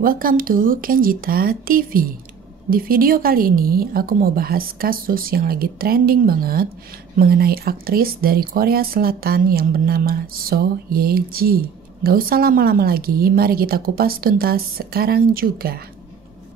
Welcome to Kenjita TV. Di video kali ini, aku mau bahas kasus yang lagi trending banget mengenai aktris dari Korea Selatan yang bernama So Ye Ji. Gak usah lama-lama lagi, mari kita kupas tuntas sekarang juga.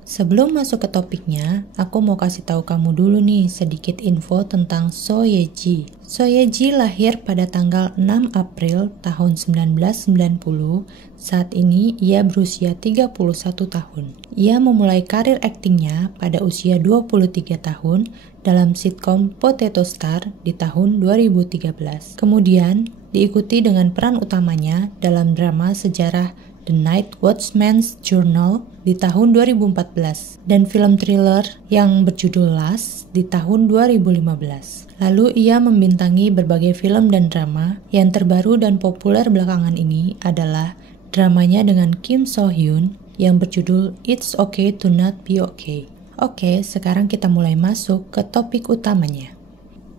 Sebelum masuk ke topiknya, aku mau kasih tahu kamu dulu nih sedikit info tentang So Ye Ji. So Ye Ji lahir pada tanggal 6 April tahun 1990. Saat ini ia berusia 31 tahun. Ia memulai karir aktingnya pada usia 23 tahun dalam sitkom Potato Star di tahun 2013. Kemudian diikuti dengan peran utamanya dalam drama sejarah The Night Watchman's Journal di tahun 2014 dan film thriller yang berjudul Last di tahun 2015. Lalu ia membintangi berbagai film dan drama. Yang terbaru dan populer belakangan ini adalah dramanya dengan Kim So Hyun yang berjudul It's Okay to Not Be Okay. Oke, sekarang kita mulai masuk ke topik utamanya.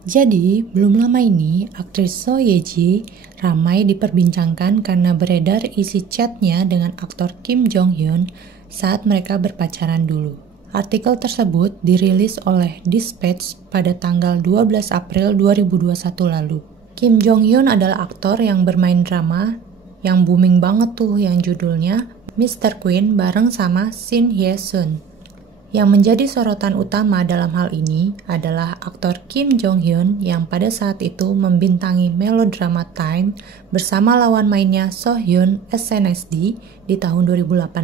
Jadi, belum lama ini, aktris So Ye Ji ramai diperbincangkan karena beredar isi chatnya dengan aktor Kim Jong Hyun saat mereka berpacaran dulu. Artikel tersebut dirilis oleh Dispatch pada tanggal 12 April 2021 lalu. Kim Jong Hyun adalah aktor yang bermain drama yang booming banget tuh yang judulnya Mr. Queen bareng sama Shin Hye Sun. Yang menjadi sorotan utama dalam hal ini adalah aktor Kim Jong Hyun yang pada saat itu membintangi melodrama Time bersama lawan mainnya So Hyun SNSD di tahun 2018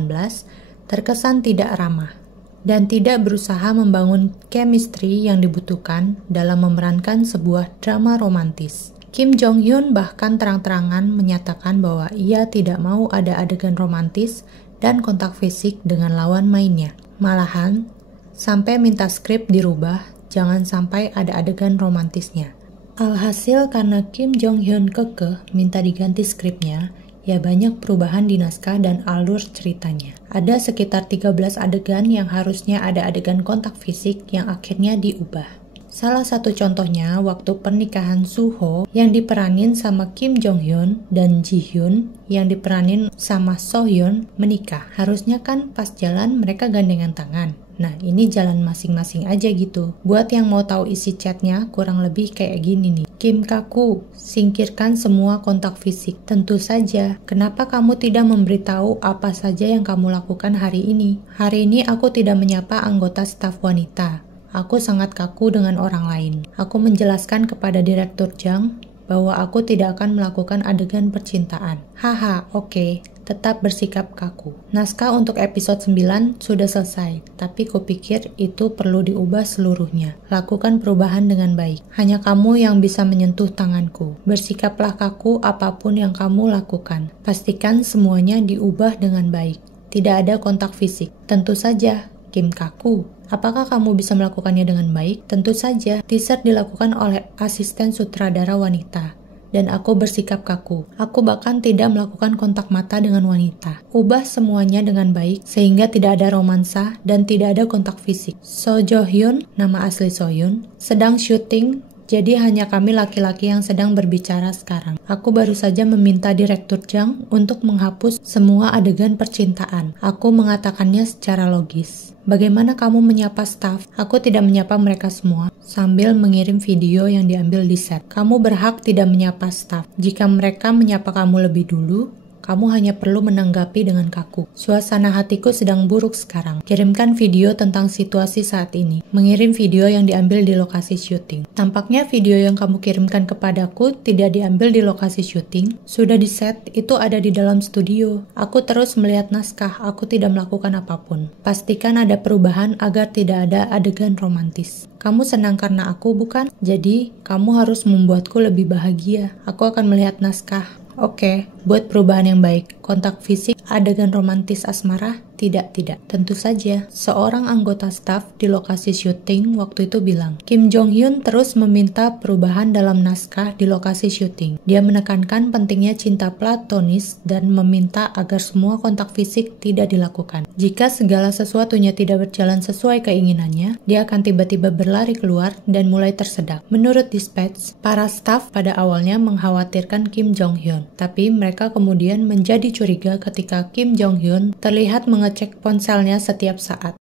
terkesan tidak ramah dan tidak berusaha membangun chemistry yang dibutuhkan dalam memerankan sebuah drama romantis. Kim Jong Hyun bahkan terang-terangan menyatakan bahwa ia tidak mau ada adegan romantis dan kontak fisik dengan lawan mainnya. Malahan, sampai minta skrip dirubah, jangan sampai ada adegan romantisnya. Alhasil karena Kim Jong Hyun kekeh minta diganti skripnya, ya banyak perubahan di naskah dan alur ceritanya. Ada sekitar 13 adegan yang harusnya ada adegan kontak fisik yang akhirnya diubah. Salah satu contohnya waktu pernikahan Suho yang diperanin sama Kim Jong Hyun dan Ji Hyun yang diperanin sama So Hyun menikah. Harusnya kan pas jalan mereka gandengan tangan. Nah ini jalan masing-masing aja gitu. Buat yang mau tahu isi chatnya kurang lebih kayak gini nih. Kim Kaku, singkirkan semua kontak fisik. Tentu saja, kenapa kamu tidak memberitahu apa saja yang kamu lakukan hari ini? Hari ini aku tidak menyapa anggota staf wanita. Aku sangat kaku dengan orang lain. Aku menjelaskan kepada Direktur Jang bahwa aku tidak akan melakukan adegan percintaan. Haha, oke, tetap bersikap kaku. Naskah untuk episode 9 sudah selesai, tapi kupikir itu perlu diubah seluruhnya. Lakukan perubahan dengan baik. Hanya kamu yang bisa menyentuh tanganku. Bersikaplah kaku apapun yang kamu lakukan. Pastikan semuanya diubah dengan baik. Tidak ada kontak fisik. Tentu saja, Kim Kaku. Apakah kamu bisa melakukannya dengan baik? Tentu saja, teaser dilakukan oleh asisten sutradara wanita. Dan aku bersikap kaku. Aku bahkan tidak melakukan kontak mata dengan wanita. Ubah semuanya dengan baik, sehingga tidak ada romansa dan tidak ada kontak fisik. So Jo Hyun, nama asli So Hyun, sedang syuting. Jadi hanya kami laki-laki yang sedang berbicara sekarang. Aku baru saja meminta Direktur Jang untuk menghapus semua adegan percintaan. Aku mengatakannya secara logis. Bagaimana kamu menyapa staf? Aku tidak menyapa mereka semua. Sambil mengirim video yang diambil di set. Kamu berhak tidak menyapa staf. Jika mereka menyapa kamu lebih dulu, kamu hanya perlu menanggapi dengan kaku. Suasana hatiku sedang buruk sekarang. Kirimkan video tentang situasi saat ini. Mengirim video yang diambil di lokasi syuting. Tampaknya video yang kamu kirimkan kepadaku tidak diambil di lokasi syuting. Sudah di set, itu ada di dalam studio. Aku terus melihat naskah, aku tidak melakukan apapun. Pastikan ada perubahan agar tidak ada adegan romantis. Kamu senang karena aku, bukan? Jadi, kamu harus membuatku lebih bahagia. Aku akan melihat naskah. Oke, buat perubahan yang baik. Kontak fisik, adegan romantis asmara, tidak. Tentu saja, seorang anggota staf di lokasi syuting waktu itu bilang, Kim Jong Hyun terus meminta perubahan dalam naskah di lokasi syuting. Dia menekankan pentingnya cinta platonis dan meminta agar semua kontak fisik tidak dilakukan. Jika segala sesuatunya tidak berjalan sesuai keinginannya, dia akan tiba-tiba berlari keluar dan mulai tersedak. Menurut Dispatch, para staf pada awalnya mengkhawatirkan Kim Jong Hyun, tapi mereka kemudian menjadi curiga ketika Kim Jong Hyun terlihat mengecek mengecek ponselnya setiap saat.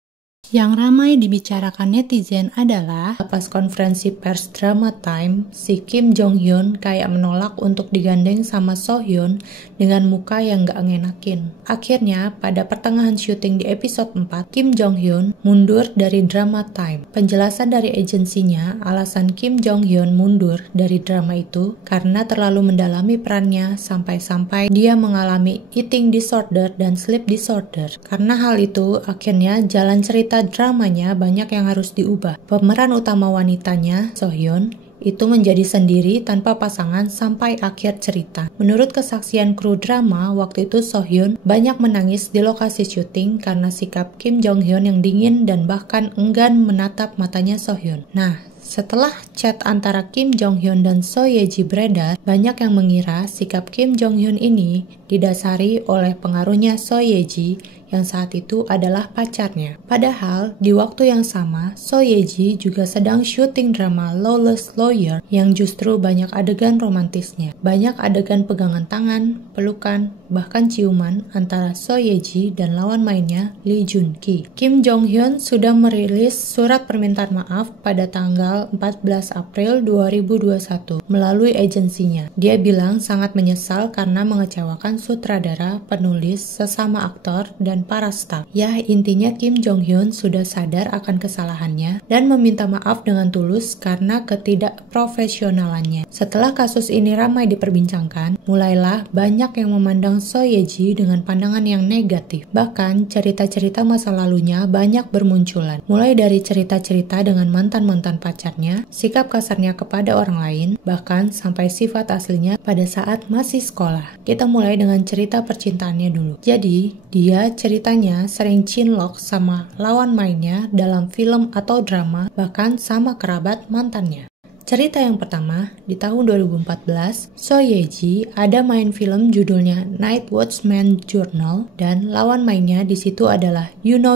Yang ramai dibicarakan netizen adalah pas konferensi pers Drama Time, si Kim Jong Hyun kayak menolak untuk digandeng sama So Hyun dengan muka yang gak ngenakin. Akhirnya, pada pertengahan syuting di episode 4, Kim Jong Hyun mundur dari Drama Time. Penjelasan dari agensinya, alasan Kim Jong Hyun mundur dari drama itu karena terlalu mendalami perannya sampai-sampai dia mengalami eating disorder dan sleep disorder. Karena hal itu, akhirnya jalan cerita dramanya banyak yang harus diubah. Pemeran utama wanitanya, So Hyun, itu menjadi sendiri tanpa pasangan sampai akhir cerita. Menurut kesaksian kru drama, waktu itu So Hyun banyak menangis di lokasi syuting karena sikap Kim Jong Hyun yang dingin dan bahkan enggan menatap matanya So Hyun. Nah, setelah chat antara Kim Jong Hyun dan So Ye Ji beredar, banyak yang mengira sikap Kim Jong Hyun ini didasari oleh pengaruhnya So Ye Ji yang saat itu adalah pacarnya. Padahal, di waktu yang sama, So Ye Ji juga sedang syuting drama Lawless Lawyer yang justru banyak adegan romantisnya. Banyak adegan pegangan tangan, pelukan, bahkan ciuman antara So Ye Ji dan lawan mainnya Lee Jun Ki. Kim Jong Hyun sudah merilis surat permintaan maaf pada tanggal 14 April 2021 melalui agensinya. Dia bilang sangat menyesal karena mengecewakan sutradara, penulis, sesama aktor, dan para staf. Ya, intinya Kim Jong Hyun sudah sadar akan kesalahannya dan meminta maaf dengan tulus karena ketidakprofesionalannya. Setelah kasus ini ramai diperbincangkan, mulailah banyak yang memandang So Ye Ji dengan pandangan yang negatif. Bahkan, cerita-cerita masa lalunya banyak bermunculan. Mulai dari cerita-cerita dengan mantan-mantan pacarnya, sikap kasarnya kepada orang lain, bahkan sampai sifat aslinya pada saat masih sekolah. Kita mulai dengan cerita percintaannya dulu. Jadi, dia ceritanya sering cinlok sama lawan mainnya dalam film atau drama, bahkan sama kerabat mantannya. Cerita yang pertama, di tahun 2014, So Ye Ji ada main film judulnya Night Watchman Journal dan lawan mainnya di situ adalah Yuno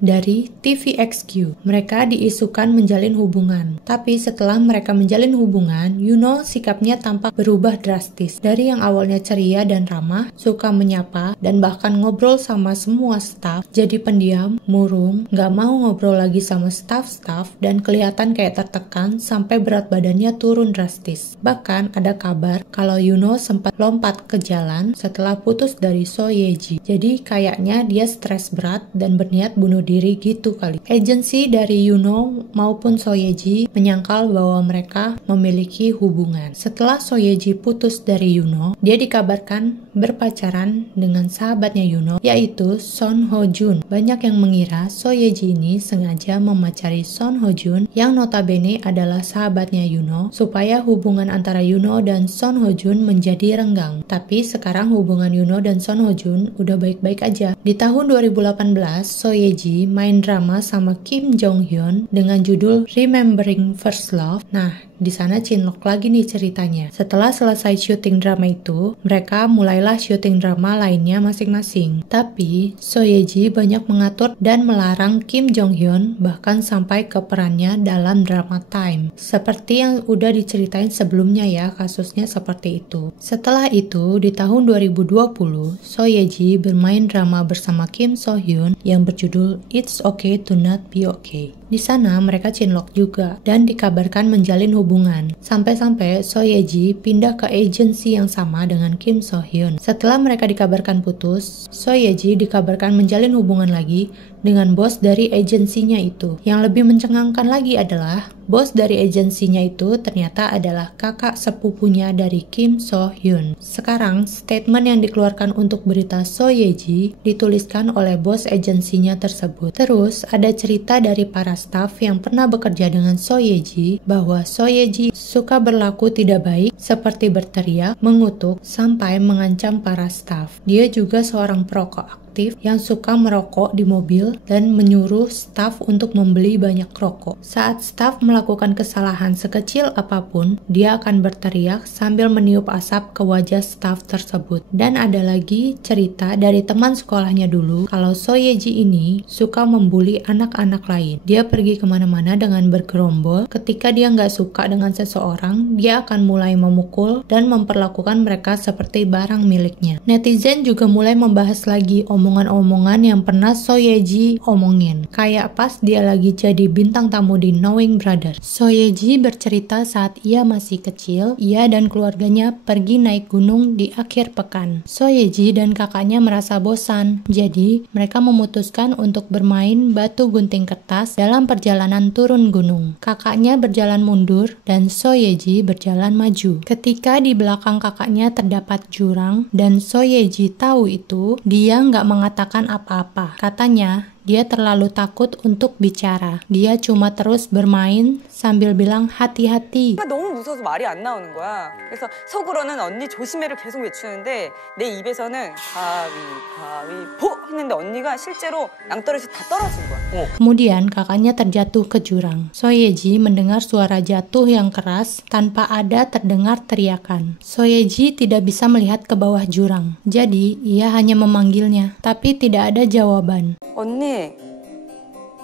dari TVXQ. Mereka diisukan menjalin hubungan, tapi setelah mereka menjalin hubungan, Yuno sikapnya tampak berubah drastis. Dari yang awalnya ceria dan ramah, suka menyapa, dan bahkan ngobrol sama semua staf, jadi pendiam, murung, gak mau ngobrol lagi sama staf-staf, dan kelihatan kayak tertekan sampai berat badannya turun drastis. Bahkan ada kabar kalau Yuno sempat lompat ke jalan setelah putus dari So Ye Ji. Jadi kayaknya dia stres berat dan berniat bunuh diri gitu kali. Agensi dari Yuno maupun So Ye Ji menyangkal bahwa mereka memiliki hubungan. Setelah So Ye Ji putus dari Yuno, dia dikabarkan berpacaran dengan sahabatnya Yuno, yaitu Son Ho Jun. Banyak yang mengira So Ye Ji ini sengaja memacari Son Ho Jun yang notabene adalah sahabatnya Yuno supaya hubungan antara Yuno dan Son Ho Jun menjadi renggang. Tapi sekarang hubungan Yuno dan Son Ho Jun udah baik-baik aja. Di tahun 2018, So Ye Ji main drama sama Kim Jong Hyun dengan judul Remembering First Love. Nah, di sana cinlok lagi nih ceritanya. Setelah selesai syuting drama itu, mereka mulailah syuting drama lainnya masing-masing. Tapi, So Ye Ji banyak mengatur dan melarang Kim Jong Hyun bahkan sampai ke perannya dalam Drama Time. Seperti yang udah diceritain sebelumnya ya, kasusnya seperti itu. Setelah itu, di tahun 2020, So Ye Ji bermain drama bersama Kim So Hyun yang berjudul It's Okay to Not Be Okay. Di sana mereka cinlok juga dan dikabarkan menjalin hubungan. Sampai-sampai So Ye Ji pindah ke agensi yang sama dengan Kim So Hyun. Setelah mereka dikabarkan putus, So Ye Ji dikabarkan menjalin hubungan lagi dengan bos dari agensinya itu. Yang lebih mencengangkan lagi adalah bos dari agensinya itu ternyata adalah kakak sepupunya dari Kim So Hyun. Sekarang, statement yang dikeluarkan untuk berita So Ye Ji dituliskan oleh bos agensinya tersebut. Terus, ada cerita dari para staf yang pernah bekerja dengan So Ye Ji bahwa So Ye Ji suka berlaku tidak baik seperti berteriak, mengutuk, sampai mengancam para staf. Dia juga seorang perokok yang suka merokok di mobil dan menyuruh staf untuk membeli banyak rokok. Saat staf melakukan kesalahan sekecil apapun, dia akan berteriak sambil meniup asap ke wajah staf tersebut. Dan ada lagi cerita dari teman sekolahnya dulu kalau So Ye Ji ini suka membuli anak-anak lain. Dia pergi kemana-mana dengan bergerombol. Ketika dia nggak suka dengan seseorang, dia akan mulai memukul dan memperlakukan mereka seperti barang miliknya. Netizen juga mulai membahas lagi omongan-omongan yang pernah So Ye-ji omongin. Kayak pas dia lagi jadi bintang tamu di Knowing Brothers. So Ye-ji bercerita saat ia masih kecil, ia dan keluarganya pergi naik gunung di akhir pekan. So Ye-ji dan kakaknya merasa bosan, jadi mereka memutuskan untuk bermain batu gunting kertas dalam perjalanan turun gunung. Kakaknya berjalan mundur dan So Ye-ji berjalan maju. Ketika di belakang kakaknya terdapat jurang dan So Ye-ji tahu itu, dia nggak mengatakan apa-apa. Katanya, dia terlalu takut untuk bicara. Dia cuma terus bermain sambil bilang hati-hati. 너무 무서워서 말이 안 나오는 거야. 그래서 속으로는 언니 조심해를 계속 외치는데 내 입에서는 가위바위보 했는데 언니가 실제로 낭떠러지에서 다 떨어진 거야. Kemudian kakaknya terjatuh ke jurang. So Ye-ji mendengar suara jatuh yang keras tanpa ada terdengar teriakan. So Ye-ji tidak bisa melihat ke bawah jurang. Jadi ia hanya memanggilnya, tapi tidak ada jawaban.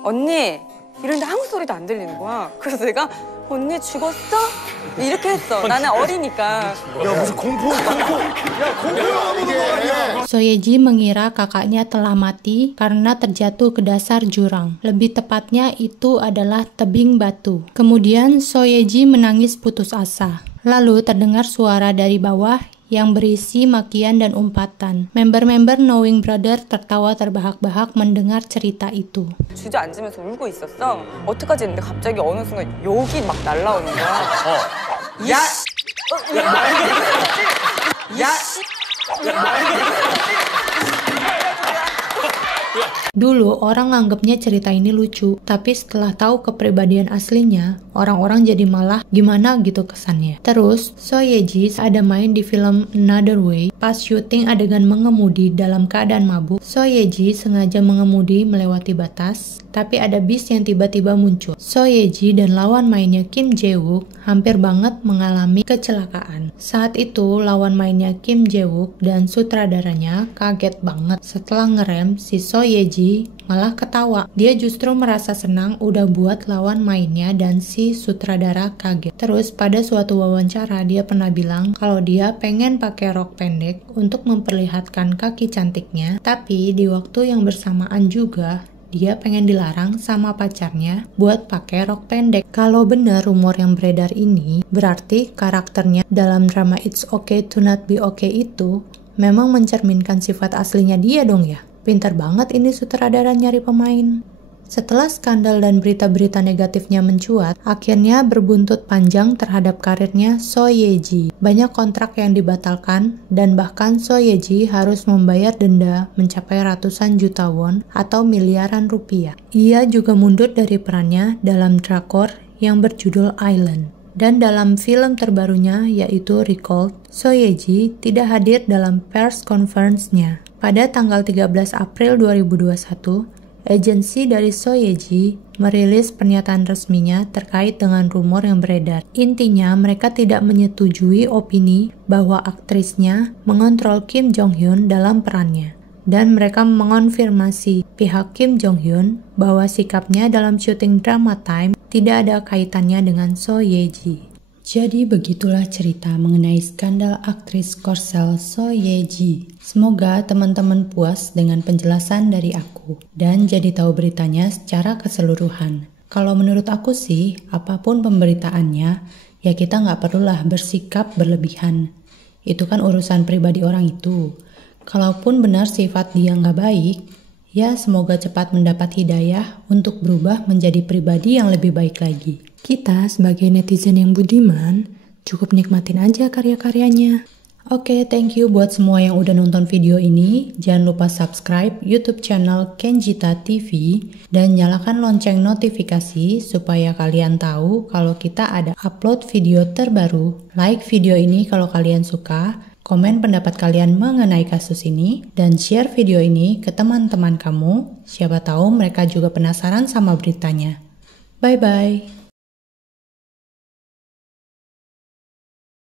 언니 이러는데 아무 소리도 안 들리는 거야. 그래서 내가 언니 죽었어? 이렇게 했어. 나는 어리니까. 야 무슨 공포. 야 공포 아무도 아니야. So Ye-ji mengira kakaknya telah mati karena terjatuh ke dasar jurang. Lebih tepatnya itu adalah tebing batu. Kemudian So Ye-ji menangis putus asa. Lalu terdengar suara dari bawah yang berisi makian dan umpatan. Member-member Knowing Brothers tertawa terbahak-bahak mendengar cerita itu. 주저앉으면서 울고 있었어. 어떡하지 했는데 갑자기 어느 순간 욕이 막 날라오는 거야. 야! 야! Dulu orang nganggapnya cerita ini lucu, tapi setelah tahu kepribadian aslinya, orang-orang jadi malah gimana gitu kesannya. Terus, So Ye-ji ada main di film Another Way, pas syuting adegan mengemudi dalam keadaan mabuk. So Ye-ji sengaja mengemudi melewati batas, tapi ada bis yang tiba-tiba muncul. So Ye-ji dan lawan mainnya Kim Jae-wook hampir banget mengalami kecelakaan. Saat itu, lawan mainnya Kim Jae-wook dan sutradaranya kaget banget. Setelah ngerem, si So Ye-ji malah ketawa. Dia justru merasa senang udah buat lawan mainnya dan si sutradara kaget. Terus pada suatu wawancara dia pernah bilang kalau dia pengen pakai rok pendek untuk memperlihatkan kaki cantiknya, tapi di waktu yang bersamaan juga dia pengen dilarang sama pacarnya buat pakai rok pendek. Kalau benar rumor yang beredar ini, berarti karakternya dalam drama It's Okay to Not Be Okay itu memang mencerminkan sifat aslinya dia dong ya. Pintar banget ini sutradara nyari pemain. Setelah skandal dan berita-berita negatifnya mencuat, akhirnya berbuntut panjang terhadap karirnya So Ye-ji. Banyak kontrak yang dibatalkan, dan bahkan So Ye-ji harus membayar denda mencapai ratusan juta won atau miliaran rupiah. Ia juga mundur dari perannya dalam drakor yang berjudul Island. Dan dalam film terbarunya yaitu Recalled, So Ye-ji tidak hadir dalam press conference-nya. Pada tanggal 13 April 2021, agensi dari So Ye-ji merilis pernyataan resminya terkait dengan rumor yang beredar. Intinya, mereka tidak menyetujui opini bahwa aktrisnya mengontrol Kim Jong Hyun dalam perannya. Dan mereka mengonfirmasi pihak Kim Jong Hyun bahwa sikapnya dalam syuting drama Time tidak ada kaitannya dengan So Ye-ji. Jadi begitulah cerita mengenai skandal aktris Korsel So Ye-ji. Semoga teman-teman puas dengan penjelasan dari aku dan jadi tahu beritanya secara keseluruhan. Kalau menurut aku sih, apapun pemberitaannya, ya kita nggak perlulah bersikap berlebihan. Itu kan urusan pribadi orang itu. Kalaupun benar sifat dia nggak baik, ya semoga cepat mendapat hidayah untuk berubah menjadi pribadi yang lebih baik lagi. Kita sebagai netizen yang budiman, cukup nikmatin aja karya-karyanya. Oke, thank you buat semua yang udah nonton video ini. Jangan lupa subscribe YouTube channel Kenjita TV dan nyalakan lonceng notifikasi supaya kalian tahu kalau kita ada upload video terbaru. Like video ini kalau kalian suka, komen pendapat kalian mengenai kasus ini, dan share video ini ke teman-teman kamu. Siapa tahu mereka juga penasaran sama beritanya. Bye-bye.